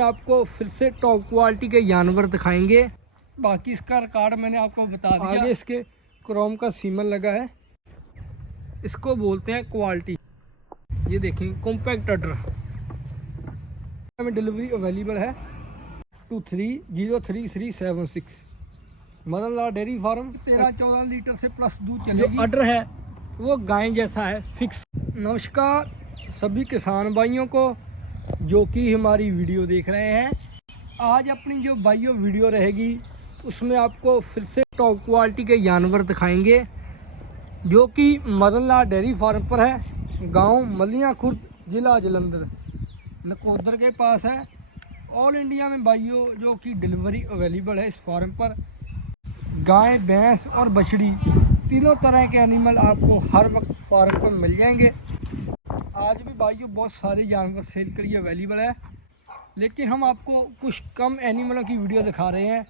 आपको फिर से टॉप क्वालिटी के जानवर दिखाएंगे। बाकी इसका रिकॉर्ड मैंने आपको बता दिया। आगे इसके क्रोम का सीमन लगा है, इसको बोलते हैं क्वालिटी। ये देखें कॉम्पैक्ट अडर में डिलीवरी अवेलेबल है 230336 Madan Lal dairy farm. 13-14 litre से प्लस दूध चलेगी। जो अडर है वो गाय जैसा है, फिक्स। नमस्कार सभी किसान भाइयों को जो कि हमारी वीडियो देख रहे हैं। आज अपनी जो भाइयों वीडियो रहेगी उसमें आपको फिर से टॉप क्वालिटी के जानवर दिखाएंगे जो कि मदन लाल डेयरी फार्म पर है। गांव मलिया खुर्द, जिला जलंधर, नकोदर के पास है। ऑल इंडिया में भाइयों जो कि डिलीवरी अवेलेबल है इस फार्म पर। गाय, भैंस और बछड़ी तीनों तरह के एनिमल आपको हर वक्त फार्म पर मिल जाएंगे। आज भी भाइयों बहुत सारे जानवर सेल के लिए अवेलेबल है, लेकिन हम आपको कुछ कम एनिमलों की वीडियो दिखा रहे हैं।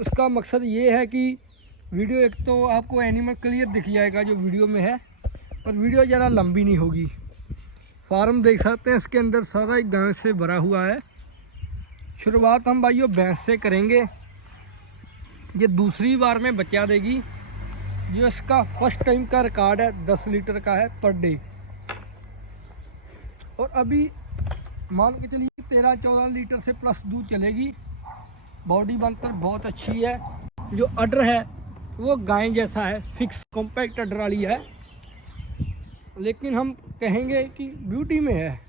उसका मकसद ये है कि वीडियो एक तो आपको एनिमल क्लियर दिख जाएगा जो वीडियो में है, और वीडियो ज़्यादा लंबी नहीं होगी। फार्म देख सकते हैं, इसके अंदर सारा एक गाय से भरा हुआ है। शुरुआत हम भाइयों भैंस से करेंगे। ये दूसरी बार में बच्चा देगी। जो इसका फर्स्ट टाइम का रिकॉर्ड है 10 लीटर का है पर डे, और अभी मान के चलिए 13-14 लीटर से प्लस दूध चलेगी। बॉडी बनकर बहुत अच्छी है। जो अडर है वो गाय जैसा है, फिक्स कॉम्पैक्ट अडर वाली है, लेकिन हम कहेंगे कि ब्यूटी में है।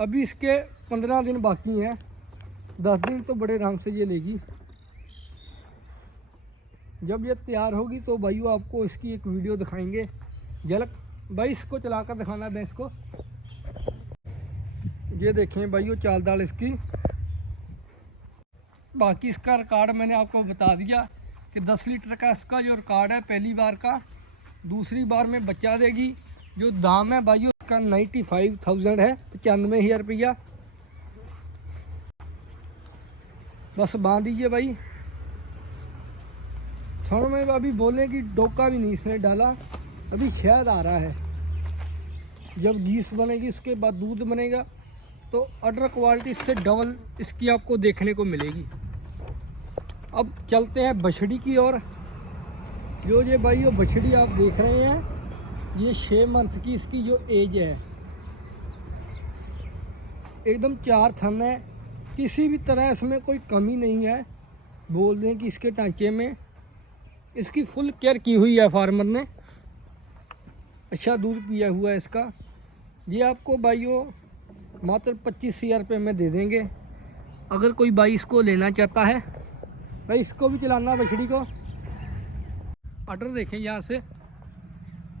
अभी इसके 15 दिन बाकी हैं, 10 दिन तो बड़े आराम से ये लेगी। जब ये तैयार होगी तो भाइयों आपको इसकी एक वीडियो दिखाएंगे झलक। भाई इसको चलाकर दिखाना भैंस को। ये देखें भाइयों चाल दाल इसकी। बाकी इसका रिकॉर्ड मैंने आपको बता दिया कि 10 लीटर का इसका जो रिकॉर्ड है पहली बार का। दूसरी बार में बच्चा देगी। जो दाम है भाइयों इसका 95,000 है, 95,000 रुपया। बस बांध दीजिए भाई। थोड़ा में अभी बोले कि डोका भी नहीं इसने डाला, अभी शहद आ रहा है। जब घीस बनेगी उसके बाद दूध बनेगा तो अडर क्वालिटी से डबल इसकी आपको देखने को मिलेगी। अब चलते हैं बछड़ी की ओर। जो ये भाइयों बछड़ी आप देख रहे हैं, ये 6 मंथ की इसकी जो एज है, एकदम 4 थन है। किसी भी तरह इसमें कोई कमी नहीं है। बोल दें कि इसके टांचे में इसकी फुल केयर की हुई है फार्मर ने। अच्छा दूध पिया हुआ है इसका। ये आपको भाइयों मात्र 25,000 रुपये में दे देंगे। अगर कोई भाई इसको लेना चाहता है, भाई इसको भी चलाना बछड़ी को। अडर देखें यहाँ से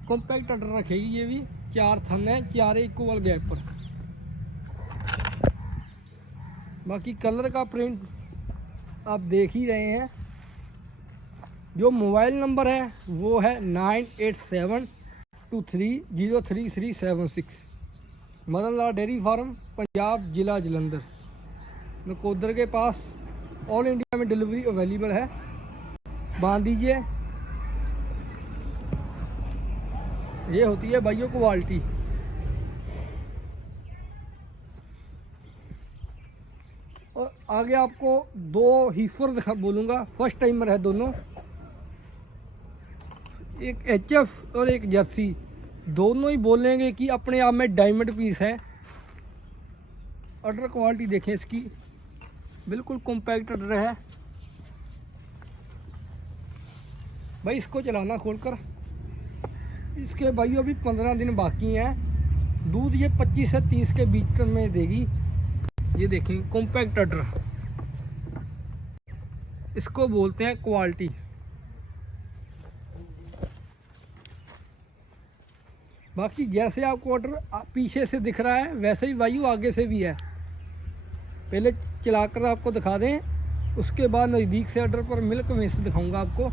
कॉम्पैक्ट अडर रखेगी। ये भी 4 थन है, 4 इक्वल गैप पर। बाकी कलर का प्रिंट आप देख ही रहे हैं। जो मोबाइल नंबर है वो है 9872303376। मदन लाल डेयरी फार्म, पंजाब, जिला जलंधर, नकोदर के पास। ऑल इंडिया में डिलीवरी अवेलेबल है। बांध दीजिए। ये होती है भाइयों क्वालिटी। और आगे आपको 2 हीफर बोलूँगा, फर्स्ट टाइमर है दोनों, एक HF और एक जर्सी। दोनों ही बोलेंगे कि अपने आप में डायमंड पीस है। अडर क्वालिटी देखें इसकी, बिल्कुल कॉम्पैक्ट अडर है। भाई इसको चलाना खोलकर। इसके भाइयों अभी 15 दिन बाकी हैं। दूध ये 25 से 30 के बीच में देगी। ये देखें कॉम्पैक्ट अडर, इसको बोलते हैं क्वालिटी। बाकी जैसे आपको ऑर्डर पीछे से दिख रहा है वैसे ही वायु आगे से भी है। पहले चलाकर आपको दिखा दें, उसके बाद नज़दीक से ऑर्डर पर मिल्क में से दिखाऊंगा आपको।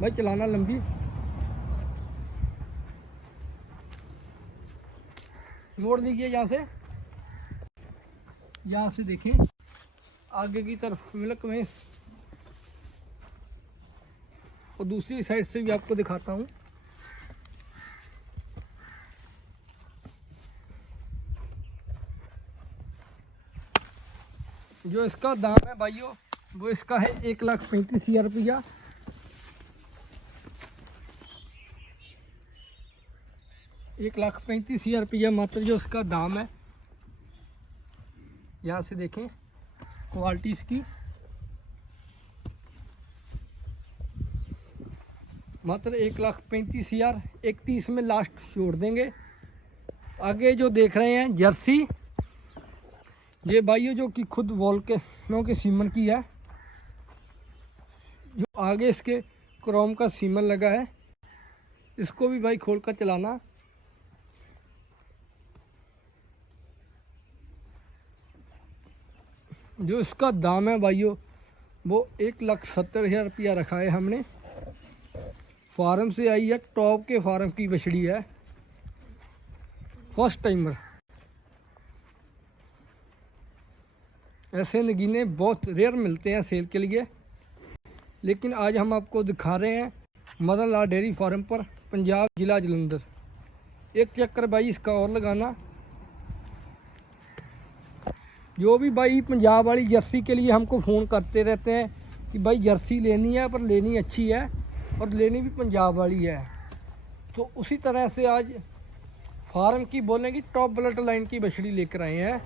भाई चलाना लंबी। मोड़ दीजिए यहाँ से देखें आगे की तरफ मिल्क में, और दूसरी साइड से भी आपको दिखाता हूँ। जो इसका दाम है भाइयों वो इसका है 1,35,000 रुपया। 1,35,000 रुपया मात्र जो इसका दाम है। यहाँ से देखें क्वालिटी इसकी, मात्र 1,35,000, 31 में लास्ट छोड़ देंगे। आगे जो देख रहे हैं जर्सी, ये भाइयों जो कि खुद वोल्केनो के सीमन की है, जो आगे इसके क्रोम का सीमन लगा है, इसको भी भाई खोल कर चलाना। जो इसका दाम है भाइयों वो 1,70,000 रुपया रखा है हमने। फार्म से आई है, टॉप के फार्म की बछड़ी है, फर्स्ट टाइमर। ऐसे नगीने बहुत रेयर मिलते हैं सेल के लिए, लेकिन आज हम आपको दिखा रहे हैं मदन लाल डेयरी फार्म पर, पंजाब जिला जलंधर। एक चक्कर भाई इसका और लगाना। जो भी भाई पंजाब वाली जर्सी के लिए हमको फ़ोन करते रहते हैं कि भाई जर्सी लेनी है, पर लेनी अच्छी है और लेनी भी पंजाब वाली है, तो उसी तरह से आज फार्म की बोलेंगे टॉप ब्लड लाइन की बछड़ी लेकर आए हैं।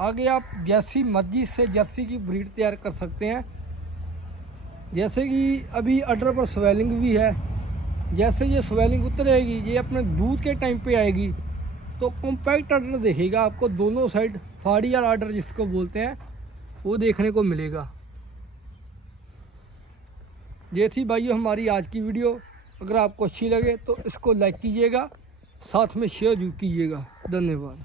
आगे आप जैसी मर्जी से जर्सी की ब्रीड तैयार कर सकते हैं। जैसे कि अभी अडर पर स्वेलिंग भी है, जैसे ये स्वेलिंग उतरेगी, ये अपने दूध के टाइम पे आएगी तो कॉम्पैक्ट अडर देखेगा आपको, दोनों साइड फाड़ी वाला अडर जिसको बोलते हैं वो देखने को मिलेगा। ये थी भाइयों हमारी आज की वीडियो। अगर आपको अच्छी लगे तो इसको लाइक कीजिएगा, साथ में शेयर जरूर कीजिएगा। धन्यवाद।